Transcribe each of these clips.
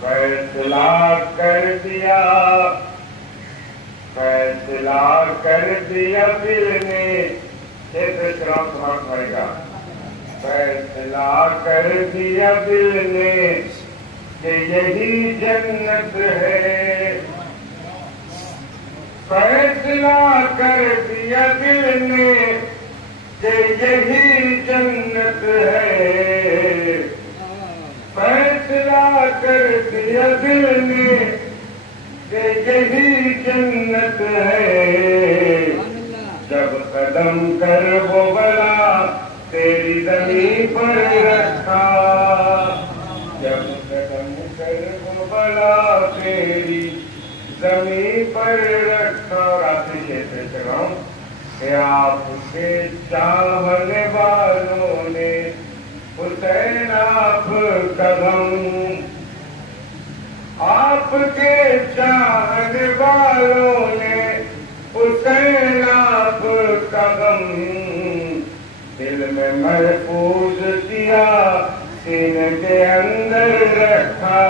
فیصلہ کر دیا، فیصلہ کر دیا دل نے، شرام تمہارا پڑے گا، فیصلہ کر دیا دل نے کہ یہی جنت ہے، فیصلہ کر دیا دل نے کہ یہی جنت ہے، فیصلہ کر دیا دل نے کہ یہی جنت ہے، جب قدم کر وہ بلا تیری زمین پر رکھا، جب قدم کر وہ بلا تیری زمین پر رکھا، آخری شعر پہ چلاؤں کہ آپ کے چاہنے والوں نے حسین آپ کا غم، آپ کے چاہنے والوں نے حسین آپ کا غم دل میں محفوظ کیا، سینے کے اندر رکھا،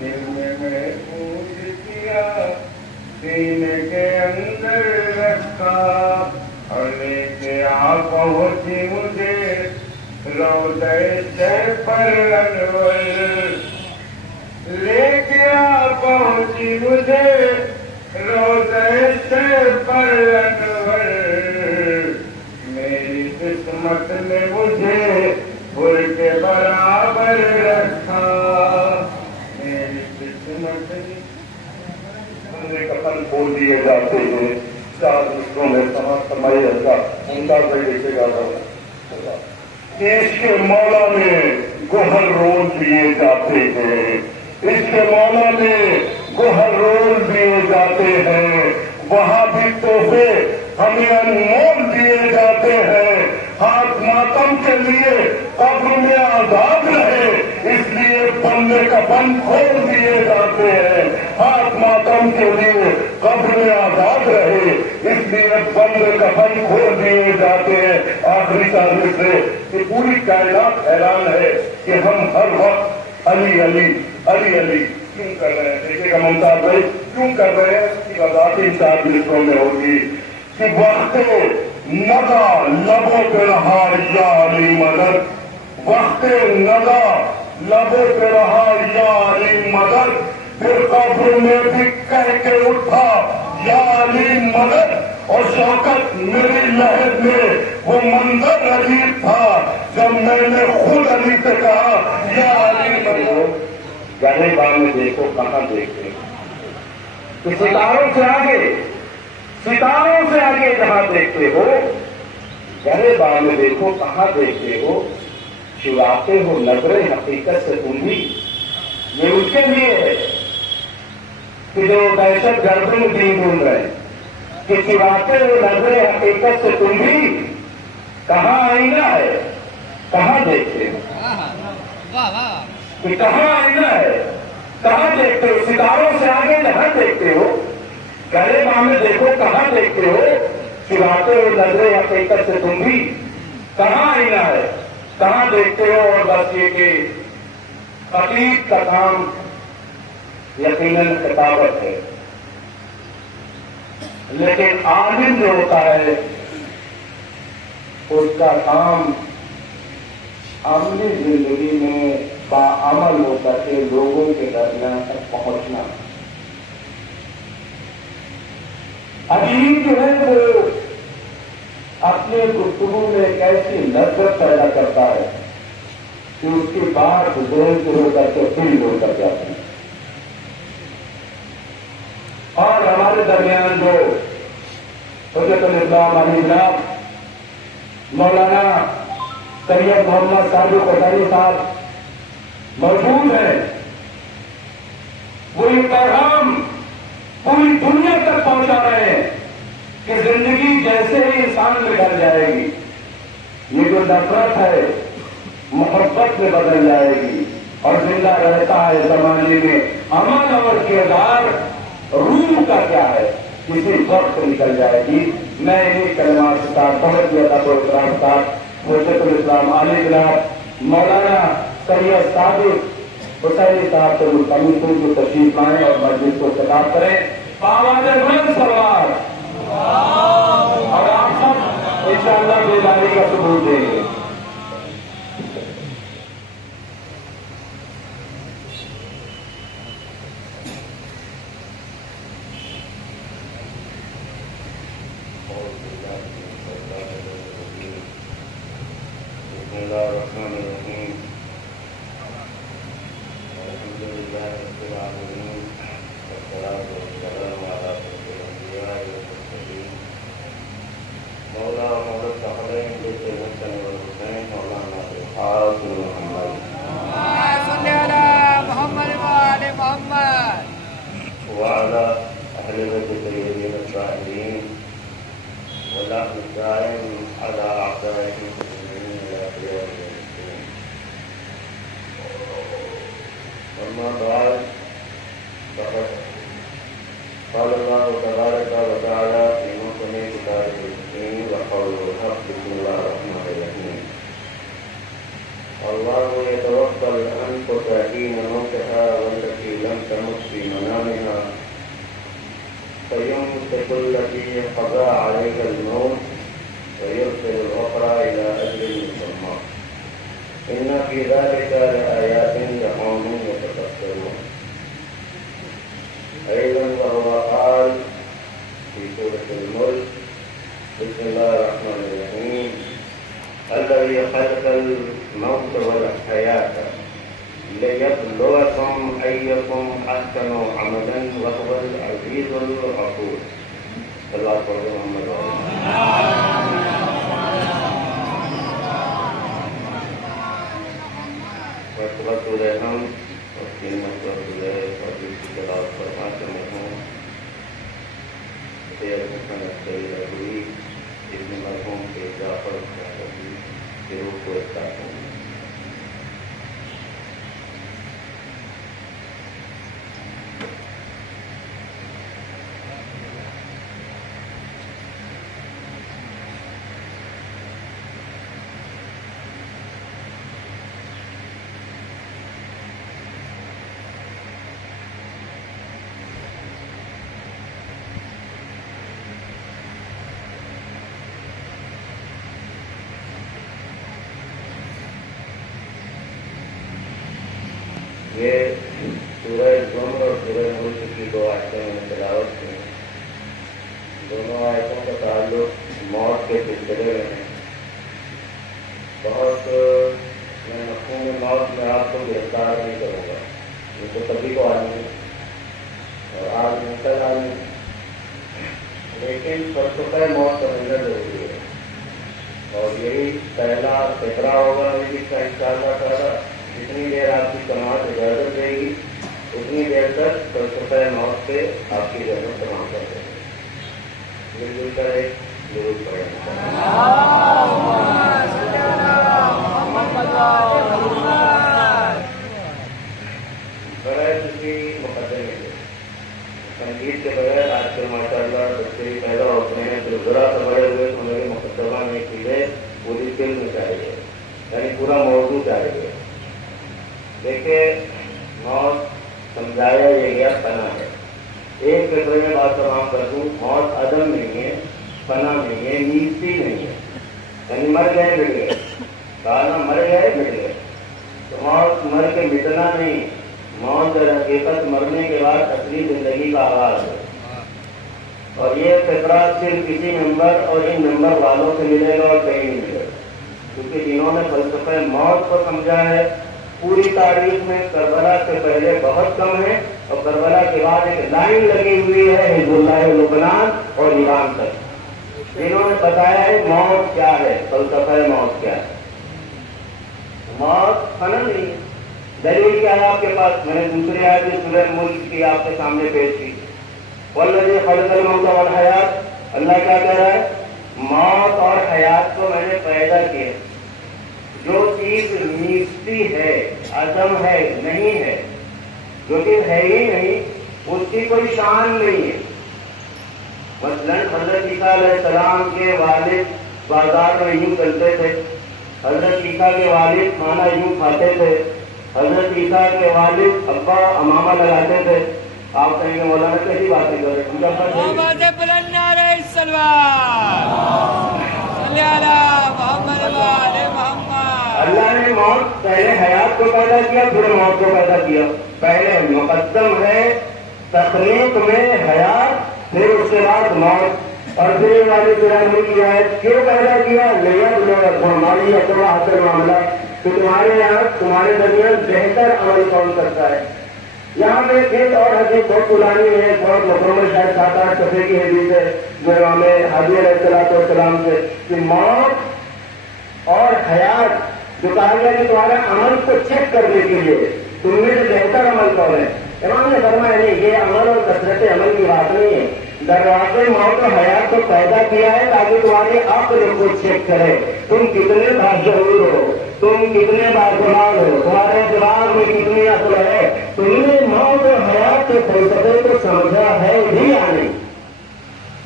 دل میں محفوظ کیا، سینے کے اندر رکھا، اور لے کے آ پہنچی مجھے روضہ شیخ پر انور، لے کے آ پہنچی مجھے روضہ شیخ پر انور، میری قسمت نے مجھے پھول کے برابر رکھا، میری قسمت نے کفن کھول دیے جاتے ہیں، چار حصوں میں سماج فرمائیے کا عمدہ سے لکھے جاتا ہے، عشق مولا میں گوہر رول دیے جاتے ہیں، عشق مولا میں گوہر رول دیے جاتے ہیں، وہاں بھی تحفے ہمیں انمول دیے جاتے ہیں، ہاتھ ماتم کے لیے قبر میں آزاد رہے اس لیے بندے کا بند کھول دیے جاتے ہیں، ہاتھ ماتم کے لیے قبر میں آزاد رہے اس لیے بندے کا بند کھول دیے جاتے ہیں۔ آخری تعریف سے کہ پوری کائنات حیران ہے کہ ہم ہر وقت علی علی علی علی کیوں کر رہے ہیں، دیکھیے گا ممتاز بھائی کیوں کر رہے ہیں، اس کی وضاحت ان چار منٹوں میں ہوگی کہ وقت ندا لبوں پہ رہا یا علی مدد، وقت ندا لبوں پہ رہا یا علی مدد، پھر قبر میں بھی کہہ کے اٹھا یا علی مدد، اور شوکت میری لہر میں وہ منظر عجیب تھا جب میں نے خود علی سے کہا یا علی مدد۔ گہرے باغ میں دیکھو کہاں دیکھتے کہ ستاروں سے آگے، ستاروں سے آگے جہاں دیکھتے ہو، گہرے باغ میں دیکھو کہاں دیکھتے ہو، چراتے ہو نظریں حقیقت سے تم بھی، یہ اس کے لیے ہے کہ جو دہشت گردوں میں دین ڈھونڈ رہے ہیں کہ چراتے ہو نظریں حقیقت سے تم بھی، کہاں آئینہ ہے کہاں دیکھتے ہو، کہ کہاں آئینہ ہے کہاں دیکھتے ہو، ستاروں سے آگے جہاں دیکھتے ہو، گہرے باغ میں دیکھو کہاں دیکھتے ہو، چراتے ہو نظریں حقیقت سے تم بھی، کہاں آئینہ ہے کہاں دیکھتے ہو۔ اور بس یہ کہ خطیب کا کام یقیناً خطابت ہے، لیکن عالم جو ہوتا ہے اس کا کام عملی زندگی میں باعمل ہو کر کے لوگوں کے درمیان تک پہنچنا۔ ادیب جو ہے وہ اپنے گفتگو میں ایک ایسی لذت پیدا کرتا ہے کہ اس کی بات ذہن سے ہو کر کے دل ہو کر جاتی ہے، اور ہمارے درمیان جو حجت الاسلام علی جناب مولانا سید محمد صادق قطعی صاحب موجود ہیں، وہ یہ پیغام پوری دنیا تک پہنچا رہے ہیں کہ زندگی جیسے ہی انسان میں ڈر جائے گی، یہ جو نفرت ہے محبت میں بدل جائے گی، اور زندہ رہتا ہے زمانے میں امن اور کردار روح کا کیا ہے کسی وقت نکل جائے گی۔ میں انہیں کلمات کے ساتھ بہت زیادہ پروگرام کے ساتھ حجت الاسلام علی جناب مولانا سید صادق حسینی صاحب سے مستمل کو تشریف لائیں اور مجلس کو خطاب کریں. آواز بلند سلوات. اور آپ سب انشاءاللہ بیداری کا ثبوت دیں گے. قال الله تبارك وتعالى في محكم كتابه الحكيم وقوله الحق. بسم الله الرحمن الرحيم. الله يتوفى الأنفس حين موتها والتي لم تمت في منامها فيمسك التي قضى عليها الموت ويرسل الأخرى إلى أجل مسمى إن في ذلك لآيات لقوم يتفكرون. أيضا وهو قال في سورة الملك بسم الله الرحمن الرحيم الذي خلق الموت والحياة ليبلوكم أيكم أحسن عملا وهو العزيز الغفور. اللہ محمد ہم اور تین مرتبہ اور اس کے بعد فرماتے ہیں ہوئی ابن مرحوم کے جعفر کے روح کو احساس ہوں. یہ سورہ زمر اور سورہ ملک کی دو آیتیں میں نے تلاوت کی. دونوں آیتوں کا تعلق موت کے سلسلے میں ہے. بہت میں مفہوم موت میں آپ کو گرفتار نہیں کروں گا. یہ تو سبھی کو آدمی اور آج مختلف آدمی، لیکن فلسفہ موت سمجھنا ضروری ہے. اور یہی پہلا فکرہ ہوگا میری کا انشاءاللہ تعالیٰ. جتنی دیر آپ کی سماعت اجازت دے گی اتنی دیر تک فلسفہ موت سے آپ کی ضرورت تمام کر دیں گے. مل جل کر ایک ضرور پڑھیں. بغیر کسی مقدمے کے تنقید کے بغیر آج کل ماشاء اللہ بچے پیدا ہوتے ہیں جو ذرا سے بڑے ہوئے تو میرے مقدمہ میں چیزیں پوری فلم چاہیے، یعنی پورا موضوع چاہیے. دیکھیے موت سمجھایا یہ گیا فنا ہے. ایک فکرے میں بات تمام کر دوں، موت عدم نہیں ہے، فنا نہیں ہے، نیستی نہیں ہے. یعنی مر گئے مٹ گئے، کہا مر گئے مٹ گئے. تو موت مر کے مٹنا نہیں، موت حقیقت مرنے کے بعد اصلی زندگی کا آغاز ہے. اور یہ فکرہ صرف کسی ممبر اور ان ممبر والوں سے ملے گا اور کہیں نہیں ملے گا، کیونکہ جنہوں نے فلسفہ موت کو سمجھا ہے پوری تاریخ میں کربلا سے پہلے بہت کم ہے، اور کربلا کے بعد ایک لائن لگی ہوئی ہے حزب اللہ لبنان اور ایران تک، جنہوں نے بتایا ہے موت کیا ہے، فلسفہ موت کیا ہے. موت فنا نہیں ہے. دلیل کیا ہے آپ کے پاس؟ میں نے دوسری آیت سورہ ملک کی آپ کے سامنے پیش کی. والذی خلق الموت والحیات، اللہ کیا کہہ رہا ہے؟ موت اور حیات کو میں نے پیدا کیا. جو چیز نیستی ہے، عدم ہے، نہیں ہے، جو چیز ہے ہی نہیں اس کی کوئی شان نہیں ہے. مثلاً حضرت عیسیٰ علیہ السلام کے والد بازار میں یوں چلتے تھے، حضرت عیسیٰ کے والد کھانا یوں کھاتے تھے، حضرت عیسیٰ کے والد ابا امامہ لگاتے تھے. آپ کہیں گے مولانا کیسی باتیں کر رہے اللہ نے موت پہلے حیات کو پیدا کیا پھر موت کو پیدا کیا. پہلے مقدم ہے تخلیق میں حیات پھر اس کے بعد موت. اور پھر والی پرانی کی آیت کیوں پیدا کیا لیا ہماری اقوا حاصل معاملہ کہ تمہارے یہاں تمہارے درمیان بہتر عمل کون کرتا ہے. یہاں پہ ایک اور حدیث بہت پرانی ہے بہت مکمل شاید 7-8 صفحے کی حدیث ہے جو امام حاضر علیہ السلام سے کہ موت اور حیات جو کہا گیا کہ تمہارے عمل کو چیک کرنے کے لیے تم میں سے بہتر عمل کون ہے. امام نے فرمایا نہیں یہ عمل اور کثرت عمل کی بات نہیں ہے. دروازے موت اور حیات کو پیدا کیا ہے تاکہ تمہاری عقل کو چیک کرے تم کتنے باضرور ہو تم کتنے باضمال ہو تمہارے دماغ میں کتنی عقل ہے. تم نے موت اور حیات کے فلسفے کو سمجھا ہے بھی یا نہیں.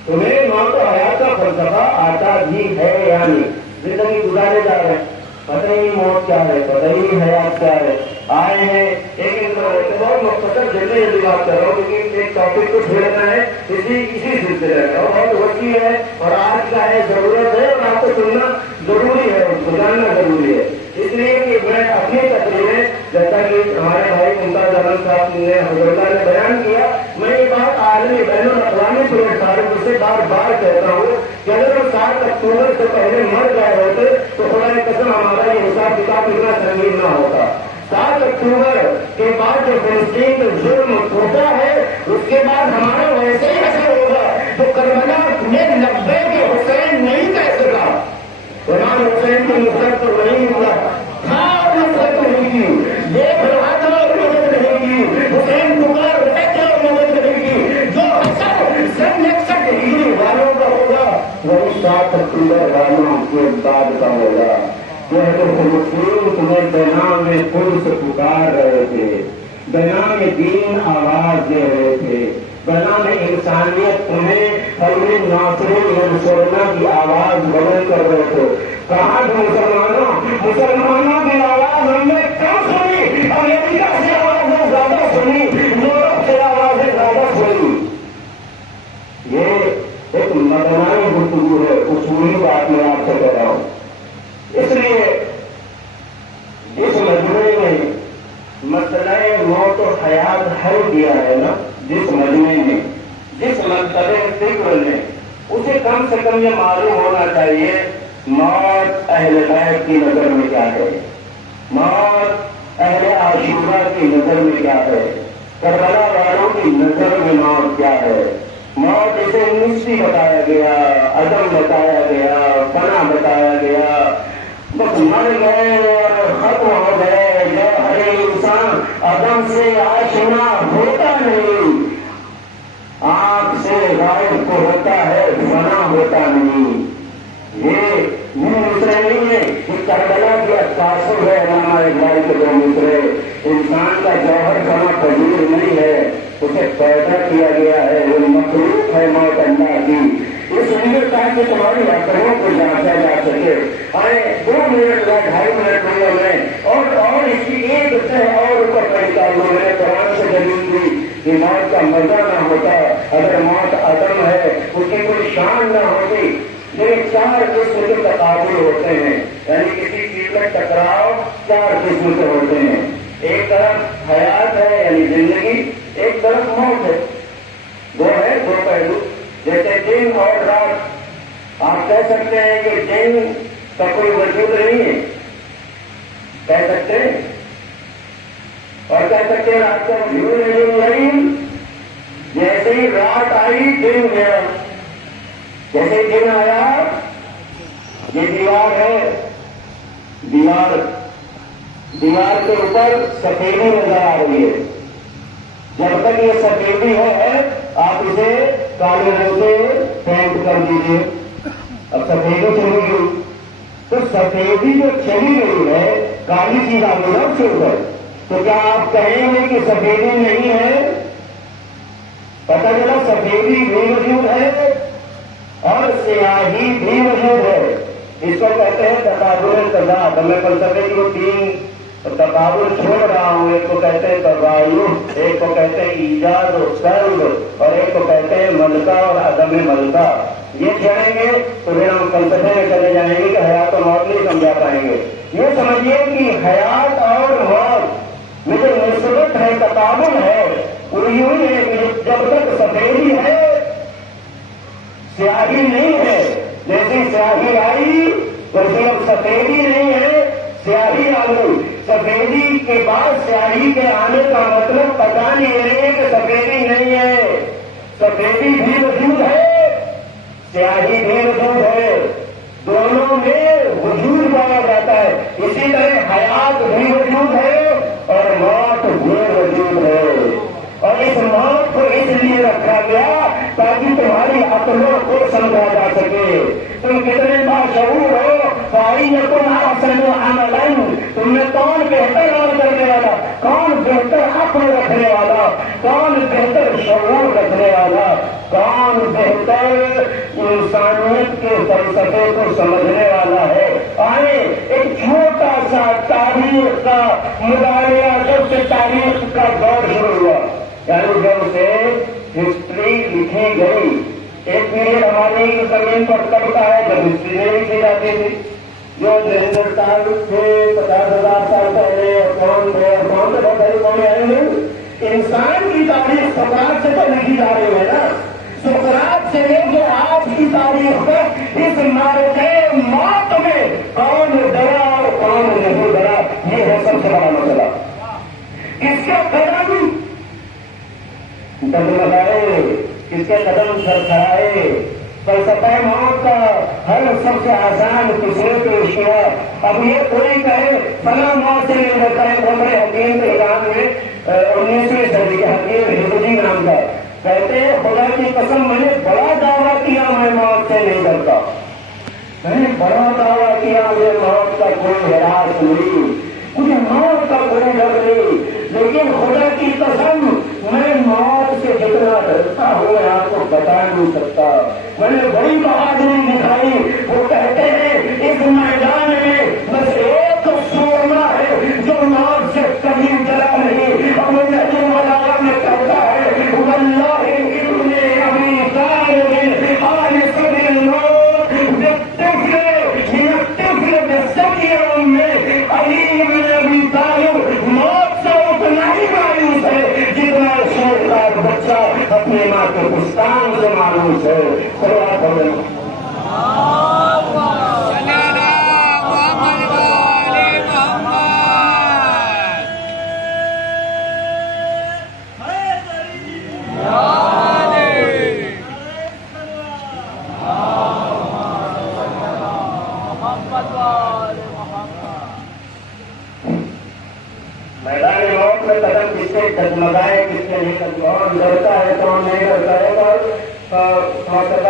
تمہیں موت اور حیات کا فلسفہ آتا بھی ہے یا نہیں. زندگی گزارے جا رہے ہیں پتہ ہی نہیں موت کیا ہے پتہ ہی نہیں حیات کیا ہے. آئے ہیں ایک بہت مختصر جلدی بات کر رہا ہوں کیونکہ ایک ٹاپک کو چھیڑنا ہے اسی سلسلے میں اور بہت وسیع ہے اور آج کا ہے ضرورت ہے اور آپ کو سننا ضروری ہے اس کو جاننا ضروری ہے. اس لیے کہ میں اپنی تقریر میں جیسا کہ ہمارے بھائی ممتاز احمد صاحب نے حضرت نے بیان کیا میں یہ بات عالمی بین الاقوامی پلیٹ فارم سے بار بار کہتا ہوں کہ اگر ہم 7 اکتوبر سے پہلے مر گئے ہوتے تو خدا کی قسم ہمارا یہ حساب کتاب اتنا سنگین نہ ہوتا. 7 اکتوبر کے بعد جو فلسطین میں ظلم ہوتا ہے اس کے بعد ہمارا ویسے ہی اثر ہوگا تو کربلا میں 90 کے حسین نہیں کہہ سکا. امام حسین کی نصرت تو نہیں ہوا تھا نصرت نہیں کی دیکھ رہا تھا اور مدد نہیں کی. حسین پکار رہے تھے اور مدد نہیں کی. جو اثر سن 61 ہجری والوں کا ہوگا وہی 7 اکتوبر والوں کے بعد کا ہوگا. مسلم تمہیں بینام میں خود سے پکار رہے تھے بینام دین آواز دے رہے تھے بینام انسانیت تمہیں ہمیں ناصرین کی آواز بدل کر رہے تھے. کہاں تھے مسلمانوں کی آواز ہم نے کم سنی امریکہ سے آوازیں زیادہ سنی یورپ سے آوازیں زیادہ سنی. یہ ایک مدنائی گفتگو ہے اصولی بات میں آپ سے کہہ رہا ہوں. اس لیے اس مجموعے میں مسئلہ موت و حیات حل دیا ہے نا جس مجموعے میں جس مرتبہ فکر نے اسے کم سے کم یہ معلوم ہونا چاہیے موت اہل بیت کی نظر میں کیا ہے موت اہل عاشورہ کی نظر میں کیا ہے کربلا والوں کی نظر میں موت کیا ہے. موت اسے نسبی بتایا گیا عدم بتایا گیا فنا بتایا گیا بس مر گئے اور ختم ہو گئے. ہر انسان عدم سے آشنا ہوتا نہیں آنکھ سے غائب کو ہوتا ہے فنا ہوتا نہیں. یہ مصرے نہیں ہے کہ کربلا کی تاثر ہے علامہ اقبال کے جو مصرے انسان کا جوہر فنا پذیر نہیں ہے اسے پیدا کیا گیا ہے وہ مخلوق ہے موت اللہ کی. اس لیے تاکہ تمہاری عقلوں کو جانچا جا سکے. آئے 2 منٹ یا 2.5 منٹ میں اور اس کی ایک سے اور اوپر پہنچا میں نے قرآن سے دلیل دی کہ موت کا مزہ نہ ہوتا اگر موت عدم ہے اس کی کوئی شان نہ ہوتی. صرف 4 قسم کے تقابل ہوتے ہیں یعنی کسی چیز کا ٹکراؤ 4 قسم سے ہوتے ہیں. ایک طرف حیات ہے یعنی زندگی ایک طرف موت ہے. 2 پہلو جیسے دن اور رات. آپ کہہ سکتے ہیں کہ دن کا کوئی وجود نہیں ہے کہہ سکتے ہیں اور کہہ سکتے ہیں رات کا وجود نہیں. جیسے ہی رات آئی دن گیا جیسے دن آیا یہ دیوار ہے دیوار کے اوپر سفیدی نظر آ رہی ہے. جب تک یہ سفیدی ہے آپ اسے کالے رنگ سے پینٹ کر دیجیے. اب سفیدی چلی گئی تو سفیدی جو چلی گئی ہے کالی چیز آ گئی اس کے اوپر تو کیا آپ کہیں گے کہ سفیدی نہیں ہے؟ پتہ چلا سفیدی بھی موجود ہے اور سیاہی بھی موجود ہے. اس کو کہتے ہیں تقابل تضاد. ہمیں فلسفے کی وہ 3 تو تقابل چھوڑ رہا ہوں. ایک کو کہتے ہیں تباین، ایک کو کہتے ہیں ایجاد و سلب، اور ایک کو کہتے ہیں ملکہ اور عدم ملکہ. یہ چھوڑیں گے تو پھر ہم فلسفے میں چلے جائیں گے کہ حیات و موت نہیں سمجھا پائیں گے. یہ سمجھیے کہ حیات اور موت میں جو نسبت ہے، تقابل ہے، وہ یوں ہی ہے کہ جب تک سفیدی ہے سیاہی نہیں ہے. جیسے سیاہی آئی ویسے اب سفیدی نہیں ہے، سیاہی آ گئی. سفیدی کے بعد سیاہی کے آنے کا مطلب پتا نہیں ہے کہ سفیدی نہیں ہے. سفیدی بھی وجود ہے، سیاہی بھی وجود ہے، دونوں میں وجود پایا جاتا ہے. اسی طرح حیات بھی وجود ہے اور موت بھی وجود ہے. اور اس موت کو اس لیے رکھا گیا تاکہ تمہاری عقلوں کو سمجھا جا سکے. تم کتنے باشعور ہو. فَأَيُّكُمْ أَحْسَنُ عَمَلًا، تم میں کون بہتر عمل کرنے والا، کون بہتر عقل رکھنے والا، کون بہتر شعور رکھنے والا، کون بہتر انسانیت کے فلسفے کو سمجھنے والا ہے. آئے ایک چھوٹا سا تاریخ کا مطالعہ، جب سے تاریخ کا دور شروع ہوا، یعنی جب سے ہسٹری لکھی گئی. ایک پیریڈ ہماری زمین پر تب کا ہے جب ہسٹری نہیں لکھی جاتی تھی. جو ہندوستان سے 50,000 سال پہلے کون تھے، کون سے بہت ساری قومیں آئیں گے. انسان کی تاریخ سقراط سے تو لکھی جا رہی ہے نا. سقراط سے لے کے آج کی تاریخ تک اس معرکے موت میں کون ڈرا اور کون نہیں ڈرا، یہ ہے سب سے بڑا مسئلہ. کس کا قدم ڈگمگائے، کس کے قدم سرسرائے. فلسفہ موت کا حل سب سے آسان کسی پیش کیا. اب یہ کوئی کہے فلاں موت سے نہیں ڈرتا ہے. عمر حکیم کے ایران میں 19ویں صدی کے حکیم ہندوجی نام کا کہتے ہیں خدا کی قسم میں نے بڑا دعویٰ کیا میں موت سے نہیں ڈرتا. میں نے بڑا دعویٰ کیا مجھے موت کا کوئی ہراس نہیں، مجھے موت کا کوئی ڈر نہیں، لیکن خدا کی قسم میں موت سے جتنا ڈرتا ہوں میں آپ کو بتا نہیں سکتا. میں نے بڑی بہادری دکھائی. وہ کہتے ہیں اس میدان میں بس ایک سورما ہے جو موت سے کبھی ڈرا نہیں. اور مجھے ملازم میں کہتا ہے واللہ ابن ابی طالب آل صدر الموت بالطفل من الطفل بالسبع میں علی بن ابی طالب موت سے اتنا ہی مایوس ہے جتنا شیر کا بچہ اپنی ماں کے بستان سے مایوس ہے. میدان موت میں قدم کس کے ڈگمگائے کس کے نہیں کرتے، کون ڈرتا ہے کون نہیں ڈرتا ہے. اور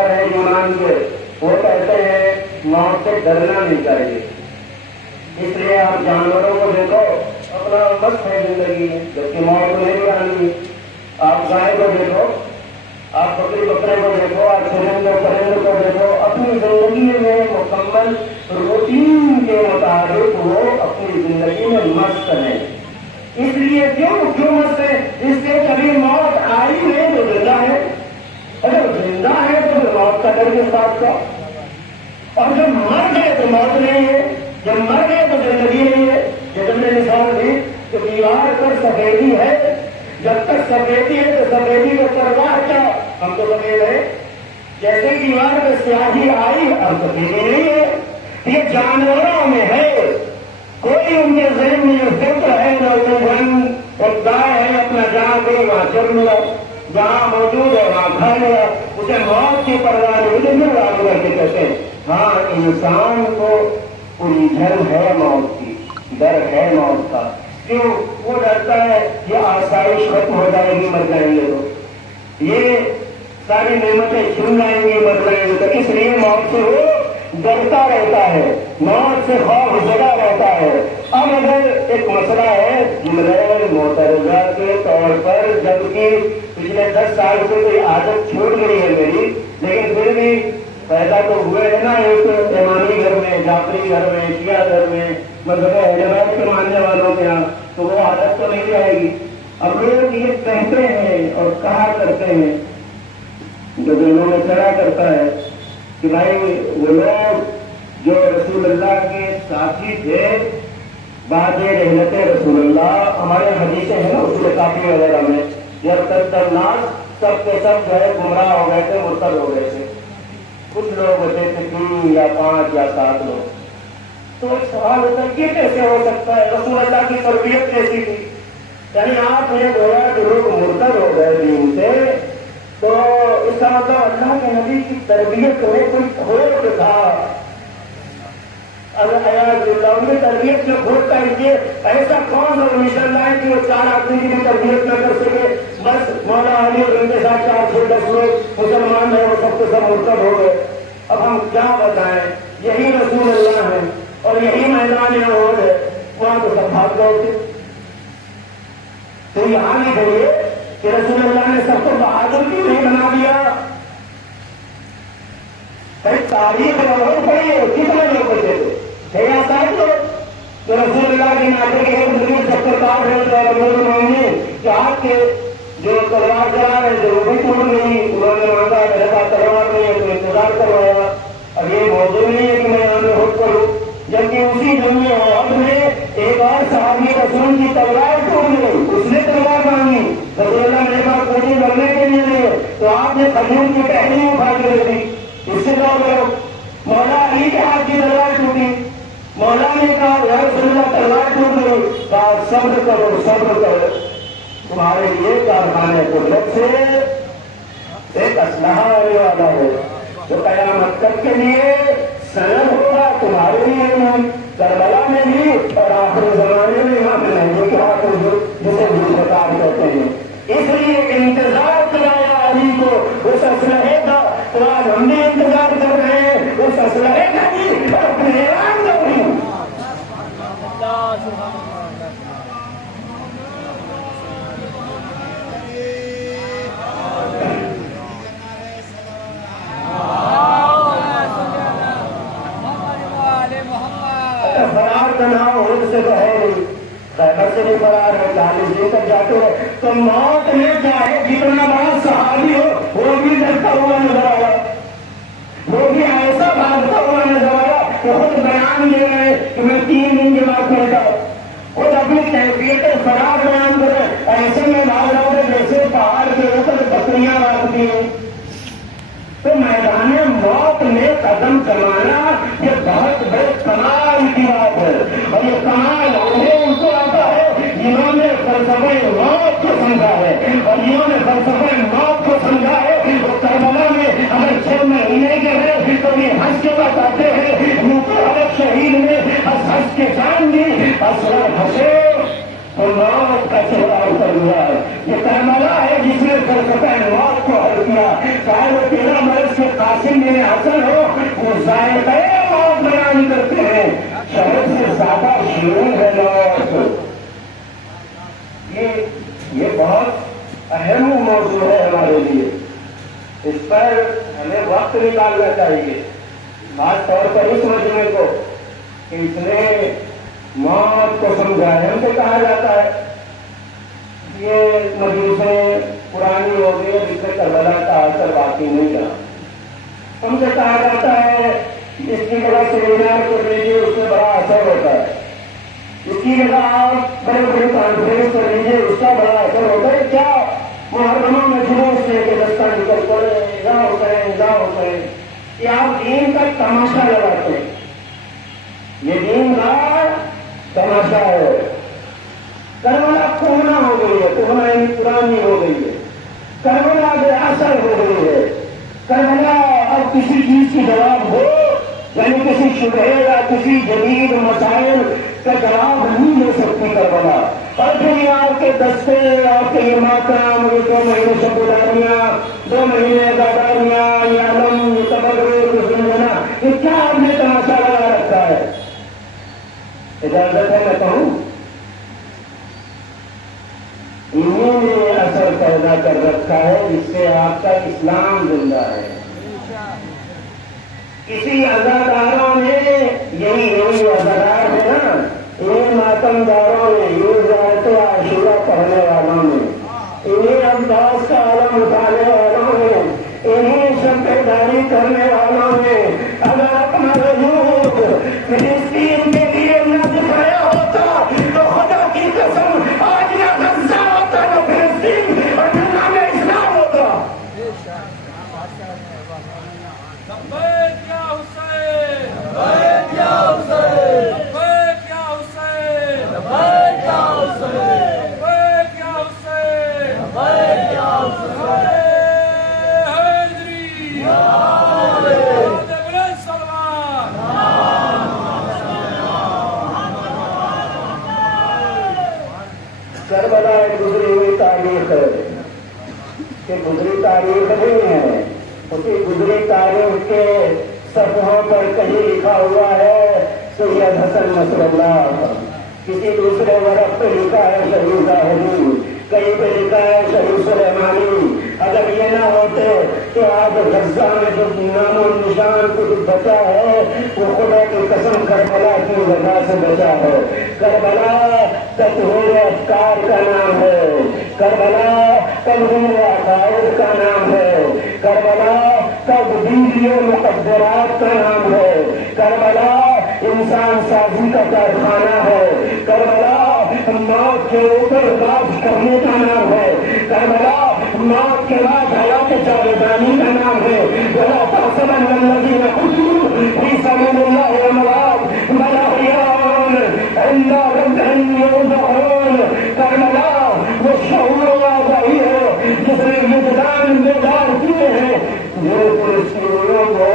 ہے یونان کے وہ کہتے ہیں موت سے ڈرنا نہیں چاہیے. اس لیے آپ جانوروں کو دیکھو اپنا مست ہے زندگی میں، جبکہ موت نہیں آنی. آپ گائے کو دیکھو، آپ بکری بکرے کو دیکھو، آپ چرند پرند کو دیکھو، اپنی زندگی میں مکمل روٹین کے مطابق وہ اپنی زندگی میں مست ہیں. اس لیے کیوں مست ہے؟ اس سے کبھی موت آئی نہیں تو زندہ ہے، اگر زندہ ہے تو پھر موت کا ڈر کے ساتھ کا. اور جب مر گئے تو موت نہیں ہے، جب مر گئے تو زندگی نہیں ہے. جب ہم نے مثال دی کہ دیوار پر سفیدی ہے، جب تک سفیدی ہے تو سفیدی کو پرواہ کیا، ہم تو سفید ہے. جیسے دیوار میں سیاہی آئی اب سفیدی نہیں ہے. یہ جانوروں میں ہے، کوئی ان کے ذہن میں فکر ہے نہ ایک گائے ہے اپنا جہاں گئی وہاں چل لیا، جہاں موجود ہے وہاں کھا لیا، اسے موت کی پرواہ نہیں کے کہتے ہیں. ہاں انسان کو الجھن ہے موت کی، ڈر ہے موت کا. کیوں وہ ڈرتا ہے یہ آسائش ختم ہو جائے گی مر جائیں گے، تو یہ ساری نعمتیں چھن جائیں گی مر جائیں گے، تو اس لیے موت سے وہ ڈرتا رہتا ہے، موت سے خوف زدہ رہتا ہے. اب اگر ایک مسئلہ ہے غیر معترضہ کے طور پر، جبکہ پچھلے 10 سال سے کوئی عادت چھوٹ گئی ہے میری، لیکن پھر بھی پیدا تو ہوئے ہیں نا ایک امامی گھر میں، جعفری گھر میں، شیعہ گھر میں، مذہب حضرات کے ماننے والوں کے یہاں، تو وہ عادت تو نہیں رہے گی۔ اب لوگ یہ کہتے ہیں اور کہا کرتے ہیں، جو دلوں میں چڑھا کرتا ہے کہ بھائی وہ لوگ جو رسول اللہ کے ساتھی تھے بعد رحلت رسول اللہ، ہمارے حدیثیں ہیں نا اصول کافی وغیرہ میں، جب تک الناس سب کے سب جو ہے گمراہ ہو گئے تھے، مرتد ہو گئے تھے، کچھ لوگ ہوتے تھے 3 یا 5 یا 7 لوگ۔ تو ایک سوال ہوتا ہے یہ کیسے ہو سکتا ہے؟ رسول اللہ کی تربیت کیسی تھی؟ یعنی آپ نے گویا کہ لوگ مرتد ہو گئے دین سے، تو اس کا مطلب اللہ کے نبی کی تربیت میں کوئی کھوٹ تھا۔ ان کی تربیت میں کھوٹ کا ایسا کون سا مشن لائے کہ وہ 4 آدمی کی بھی تربیت نہ کر سکے؟ بس مولا علی اور ان کے ساتھ 4 سے 10 لوگ مسلمان ہیں، وہ سب کے سب مرتد ہو گئے۔ اب ہم کیا بتائیں؟ یہی رسول اللہ ہے اور یہی میدان احد ہے، وہاں تو سب بھاگ گئے تھے۔ تو یہاں بھی کہیے کہ رسول اللہ نے سب کو بہادر کیوں نہیں بنا دیا؟ تاریخ پڑھیے کتنے لوگ بچے تھے؟ یا ساتھ لوگ جو رسول اللہ کے ناطے کے سبکار ہے کہ آپ کے جو تلوار چلا رہے تھے وہ بھی ٹوٹ گئی، انہوں نے مانگا میرے پاس تلوار نہیں ہے تو انتظار کروایا۔ اب یہ موضوع نہیں ہے کہ میں یہاں میں خود کروں، جبکہ اسی جنگ عہد میں ایک اور صحابی رسول کی تلوار ٹوٹ گئی، اس نے تلوار مانگی، رسول اللہ میرے پاس کوئی لڑنے کے لیے نہیں ہے، تو آپ نے کھجور کی ٹہنی اٹھا کے دے دی، اس سے کیا کرو؟ مولا علی کے ہاتھ کی تلوار ٹوٹی، مولا نے کہا یا رسول اللہ تلوار ٹوٹ گئی، کہا صبر کرو صبر کرو، تمہارے لیے کارخانے قدرت سے ایک اسلحہ آنے والا ہے جو قیامت تک کے لیے سند ہوگا، تمہارے لیے نہیں، کربلا میں بھی اور آخر زمانے میں یہاں پہ نہیں کہا جسے ذوالفقار کہتے ہیں۔ اس لیے انتظار کرایا علی کو اس اسلحے کا، تو آج ہم بھی انتظار کر رہے ہیں اس اسلحے کا بھی اور اپنے ایران کا بھی۔ فرار کرنا ہو سے تو ہے نہیں، خیبر سے بھی فرار ہے، 40 دن تک جاتے ہیں، تو موت میں چاہے جتنا بڑا صحابی ہو وہ بھی ڈرتا ہوا نظر آیا، وہ بھی ایسا بھاگتا ہوا نظر آیا کہ خود بیان دے رہے کہ میں 3 دن کے بعد پہنچا، خود اپنی کیفیت فرار بیان کرے، ایسے میں بھاگ رہا ہوں جیسے پہاڑ کے اوپر بکریاں بھاگتی ہیں۔ تو میدان موت میں قدم جمانا یہ بہت بڑے کمال کی بات ہے، اور یہ کمال ان کو آتا ہے جنہوں نے فلسفہ موت کو سمجھا ہے، اور جنہوں نے فلسفہ موت کو سمجھا ہے وہ کربلا میں اگر 6 مہینے کے ہیں تو یہ ہنس کے بتاتے ہیں ہر شہید نے ہنس کے جان دی، اصغر ہنسے تو موت کا چہرہ اتر ہوا ہے۔ یہ کربلا ہے جس نے فلسفہ موت کو حل کیا، چاہے وہ 13 برس کے قاسم بن حسن ہو، وہ ذائقہ موت بیان کرتے ہیں، شہر سے زیادہ شیریں ہے موت۔ یہ بہت اہم موضوع ہے ہمارے لیے، اس پر ہمیں وقت نکالنا چاہیے، خاص طور پر اس مجمع کو کہ اس نے موت کو سمجھایا۔ ہم سے کہا جاتا ہے یہ مجلسیں پرانی ہو گئی جس سے کربلا کا اثر باقی نہیں رہا، ہم سے کہا جاتا ہے اس کی جگہ سیمینار کر لیجیے اس میں بڑا اثر ہوتا ہے، اس کی جگہ آپ بڑے بڑے کانفرنس کر لیجیے اس کا بڑا اثر ہوتا ہے۔ کیا محرموں میں جلوس لے کے دستہ نکل پڑے لاؤ کریں کہ آپ دین کا تماشا لگاتے ہیں، یہ دین کا تماشا ہے۔ کربلا کونا ہو گئی ہے، کونا پرانی ہو گئی ہے، کربلا بے اثر ہو گئی ہے، کربلا اب کسی چیز کی جواب ہو یعنی کسی شبہ یا کسی جدید مسائل کا جواب نہیں دے سکتی کربلا، اور پھر یہ آپ کے دستے، آپ کے یہ ماتم، یہ 2 مہینے شبداریاں، 2 مہینے گاداریاں، یہ علم، یہ تبرک، یہ زنجنا، یہ کیا آپ نے تماشا لگا رکھا ہے؟ اجازت ہے میں کہوں انہوں نے اثر پیدا کر رکھا ہے جس سے آپ کا اسلام زندہ ہے۔ کسی عزاداروں نے یہی عزادار ہے نا، انہیں ماتمداروں نے، یہ زیارت عاشورہ پڑھنے والوں نے، انہیں عباس کا علم اٹھانے والوں نے، انہیں شب بیداری کرنے والوں نے اگر اپنا وجود فلسطین کے لیے نہ دکھایا ہوتا تو خدا کی قسم آج نہ غزہ ہوتا نہ فلسطین اور نہ نام اسلام ہوتا۔ لبیک یا حسین، لبیک یا حسین، لبیک یا حسین، لبیک یا حسین، لبیک یا حسین، لبیک یا حسین، حیدری یا ابن سلمان۔ کربلا ایک گزری ہوئی تاریخ ہے کہ گزری تاریخ نہیں ہے، اسی گزری تاریخ کے صفحوں پر کہیں لکھا ہوا ہے سید حسن نصر اللہ، کسی دوسرے ورق پہ لکھا ہے شہید ظاہری، کہیں پہ لکھا ہے شہید سلیمانی۔ اگر یہ نہ ہوتے تو آج غزہ میں جو نام و نشان کچھ بچا ہے وہ خدا کی قسم کربلا کی وجہ سے بچا ہے۔ کربلا تطہیر افکار کا نام ہے، کربلا تنویر عقائد کا نام ہے، کربلا تبدیلی مقدرات کا نام ہے، کربلا انسان سازی کا کارخانہ ہے، کربلا موت کے اوپر راج کرنے کا نام ہے، کربلا موت کے بعد حیات جاویدانی کا نام ہے۔ وَلَا تَحْسَبَنَّ الَّذِينَ قُتِلُوا فِي سَبِيلِ اللَّهِ أَمْوَاتٌ بَلْ أَحْيَاءٌ عِندَ رَبِّهِمْ يُرْزَقُونَ۔ کربلا وہ شعور واقعی ہے جس نے وجدان بیدار کیے ہیں۔ میرے فلسطینیوں کو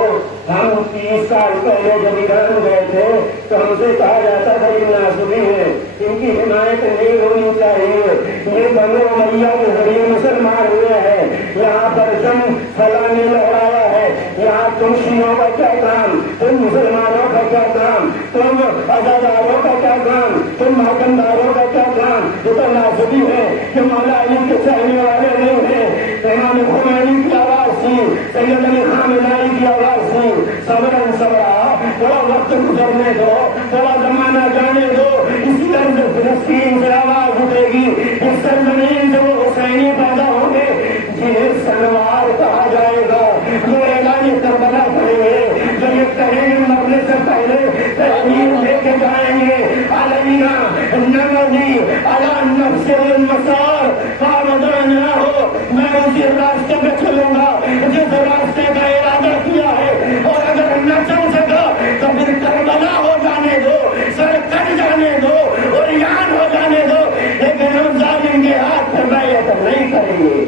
ہم 30 سال پہلے جب ایران گئے تھے تو ہم سے کہا جاتا تھا یہ ناصبی ہے، ان کی حمایت نہیں ہونی چاہیے، یہ بنو امیہ کے ذریعے مسلمان ہوئے ہیں، یہاں پر جنگ فلاں نے لہرایا ہے، یہاں تم شیعوں کا کیا کام، تم مسلمانوں کا کیا کام، تم عزاداروں کا کیا کام، تم ماتمداروں کا کیا کام، یہ تو ناصبی ہے کہ مولا علی کے چاہنے والے نہیں ہیں۔ امام خمینی کی آواز تھی، سید علی خامنائی کی آواز تھی، صبرن صبرا، تھوڑا وقت گزرنے دو، تھوڑا زمانہ جانے دو، اسی طرح فلسطین سے آواز اٹھے گی، اس سرزمین سے وہ حسینی پیدا ہوں گے جنہیں سنوار کہا جائے گا، جو اعلان کربلا کریں گے، جو یہ تحریر مرنے سے پہلے تحریر لے کے جائیں گے، علینا نمضی علی نفس المسار فامدانا ہو، میں اسی راستے پہ چلوں گا جس راستے کا ارادہ کیا ہے، اور اگر نہ چل سکا تو پھر کربلا ہو جانے دو، سر کٹ جانے دو، اور یاد ہو جانے دو، لیکن ہم ظالم کے ہاتھ پہ بیعت نہیں کریں گے۔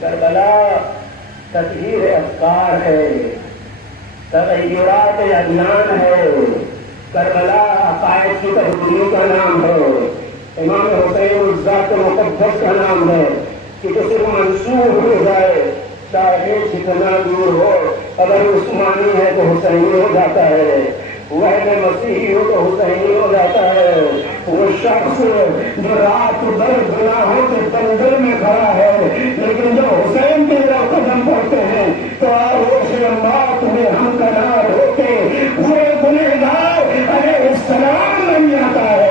کربلا تطہیر افکار ہے، تغیرات ادیان ہے، کربلا عقائد کی تبدیلی کا نام ہے، امام حسین الذات مقدس کا نام ہے کہ جو صرف منسوخ ہو جائے چاہے جتنا دور ہو، اگر عثمانی ہے تو حسینی ہو جاتا ہے، وحد مسیحی ہو تو حسینی ہو جاتا ہے، وہ شخص جو رات بھر گناہوں کے دلدل میں کھڑا ہے لیکن جو حسین کے طرف قدم پڑتے ہیں تو آغوش موت میں ہم کنار ہوتے ہوئے گنہگار علیہ السلام بن جاتا ہے۔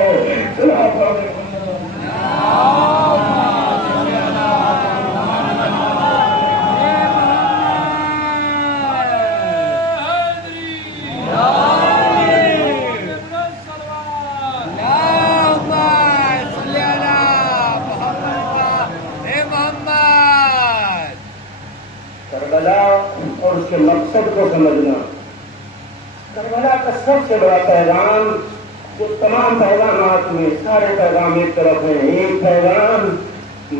کربلا اور اس کے مقصد کو سمجھنا، کربلا کا سب سے بڑا پیغام جو تمام پیغامات میں سارے پیغام ایک طرف ہیں، ایک پیغام